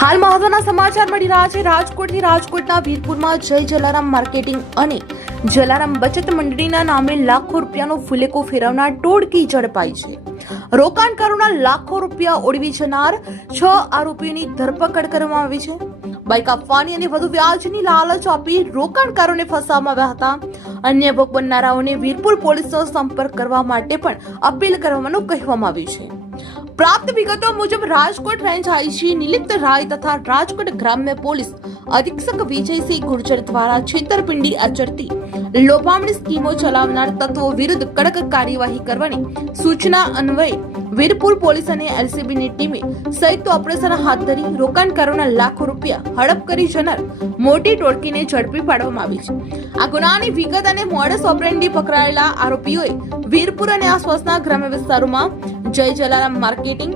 હાલ મહત્વના સમાચાર મળી રહ્યા છે। રાજકોટના વીરપુરમાં જય જલારામ માર્કેટિંગ અને જલારામ બચત મંડળીના નામે લાખો રૂપિયાનો ફુલેકો ફેરવનાર ટોળકી ઝડપાઈ છે। રોકાણકારોના લાખો રૂપિયા ઓળવી જનાર 6 આરોપીઓની ધરપકડ કરવામાં આવી છે। બાઇક આપવાની અને વધુ વ્યાજની લાલચ આપી રોકાણકારોને ફસાવવામાં આવ્યા હતા। અન્ય ભોગ બનનારાઓને વીરપુર પોલીસનો સંપર્ક કરવા માટે પણ અપીલ કરવાનું કહેવામાં આવ્યું છે। પ્રાપ્ત વિગતો મુજબ રાજકોટ રેન્જ આઈજી નિલિપ્ત રાય તથા રાજકોટ ગ્રામ્ય પોલીસ અધિક્ષક વિજયસિંહ ગુર્જર દ્વારા છેતરપિંડી આચરતી લોભામણી સ્કીમો ચલાવનાર તત્વો વિરુદ્ધ કડક કાર્યવાહી કરવાની સૂચના અન્વયે વીરપુર પોલીસ અને એલસીબીની ટીમે સંયુક્ત ઓપરેશન હાથ ધરી રોકાણકારોના લાખો રૂપિયા હડપ કરી જનાર મોટી ટોળકીને ઝડપી પાડવામાં આવી છે। આ ગુનાની વિગત અને મોડસ ઓપરેન્ડી પકડાયેલા આરોપીઓએ વીરપુર અને આસપાસના ગ્રામ્ય વિસ્તારોમાં જય જલારામ માર્કેટિંગ,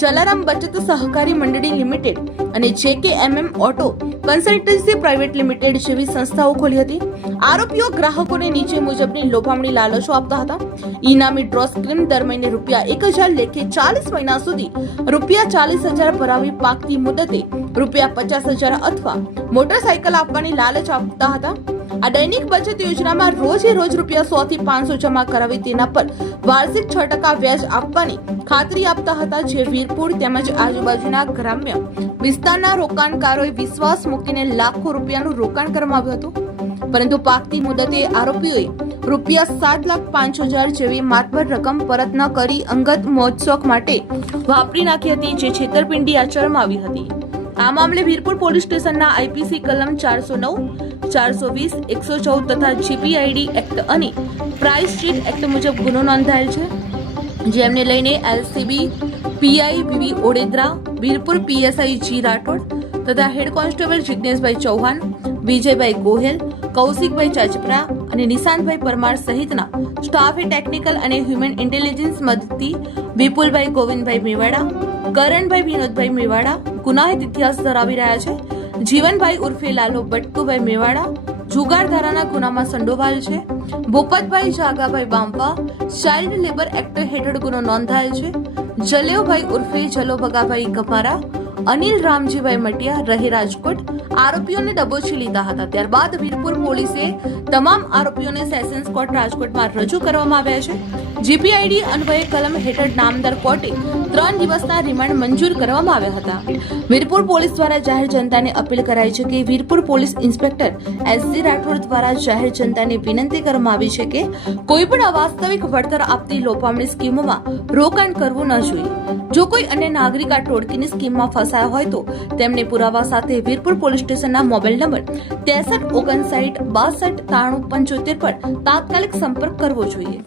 જલારામ બચત સહકારી મંડળી લિમિટેડ અને JKMM auto consultancy private limited જેવી સંસ્થાઓ ખોલી હતી। આરોપીઓ ગ્રાહકોને નીચે મુજબની લોભામણી લાલચો આપતા હતા। ઇનામી ડ્રો સ્કીમ દર મહિને ₹1000 લેખે 40 મહિના સુધી ₹40,000 ભરાવી પાકતી મુદતે ₹50,000 અથવા મોટરસાયકલ આપવાની લાલચ આપતા હતા। આ દૈનિક બચત યોજનામાં રોજે રોજ ₹100 થી 500 જમા કરાવી તેના પર વાર્ષિક 6% વ્યાજ આપવાની ખાતરી આપતા હતા। જે વીરપુર તેમજ આજુબાજુના ગ્રામ્ય વિસ્તારના રોકાણકારોએ વિશ્વાસ મૂકીને લાખો રૂપિયાનું રોકાણ કરવામાં આવ્યું હતું, પરંતુ પાકતી મુદતે આરોપીઓએ ₹7,05,000 જેવી માતબર રકમ પરત ન કરી અંગત મોજશોખ માટે વાપરી નાખી હતી, જે છેતરપિંડી આચરવામાં આવી હતી। આ મામલે વીરપુર પોલીસ સ્ટેશનના IPC કલમ 409, 420, 114 તથા GPID એક્ટ અને પ્રાઇસ ચીટ એક્ટ મુજબ ગુનો નોંધાયેલ છે, જેમને લઈને LCB PI VV Odedara, Virpur PSI G Rathod તથા હેડ કોન્સ્ટેબલ જિગ્નેશભાઈ ચૌહાણ, વિજયભાઈ ગોહેલ, કૌશિકભાઈ ચાચપરા અને નિશાંતભાઈ પરમાર સહિતના સ્ટાફે ટેકનિકલ અને હ્યુમન ઇન્ટેલિજન્સ મદદથી વિપુલભાઈ ગોવિંદભાઈ મેવાડા, કરણભાઈ વિનોદભાઈ મેવાડા ગુનાહિત ઇતિહાસ ધરાવી રહ્યા છે, જીવનભાઈ ઉર્ફે લાલો બટકુભાઈ મેવાડા જુગારધારાના ગુનામાં સંડોવાયેલ છે, Bhupatbhai Jagabhai બાંપા child labour act હેઠળ ગુનો નોંધાયેલ છે, જલેવભાઈ ઉર્ફે જલો બગાભાઈ ગમારા, અનિલ રામજીભાઈ મટિયા રહે રાજકોટ આરોપીઓને દબોચી લીધા હતા। ત્યારબાદ વીરપુર પોલીસે તમામ આરોપીઓને સેશન્સ કોર્ટ રાજકોટમાં રજૂ કરવામાં આવ્યા છે। GPID અન્વયે કલમ હેઠળ નામદાર કોર્ટે 3 દિવસના રિમાન્ડ મંજૂર કરવામાં આવ્યા હતા। વીરપુર પોલીસ દ્વારા જાહેર જનતાને અપીલ કરાઈ છે કે Virpur police inspector SG Rathod દ્વારા જાહેર જનતાને વિનંતી કરવામાં આવી છે કે કોઈ પણ અવાસ્તવિક વળતર આપતી લોભામણી સ્કીમોમાં રોકાણ કરવું ન જોઈએ। જો કોઈ અન્ય નાગરિક આ ટોળકીની સ્કીમમાં ફસાયા હોય તો તેમને પુરાવા સાથે વીરપુર પોલીસ સ્ટેશનના મોબાઈલ નંબર 63 59 62 93 75 પર તાત્કાલિક સંપર્ક કરવો જોઈએ।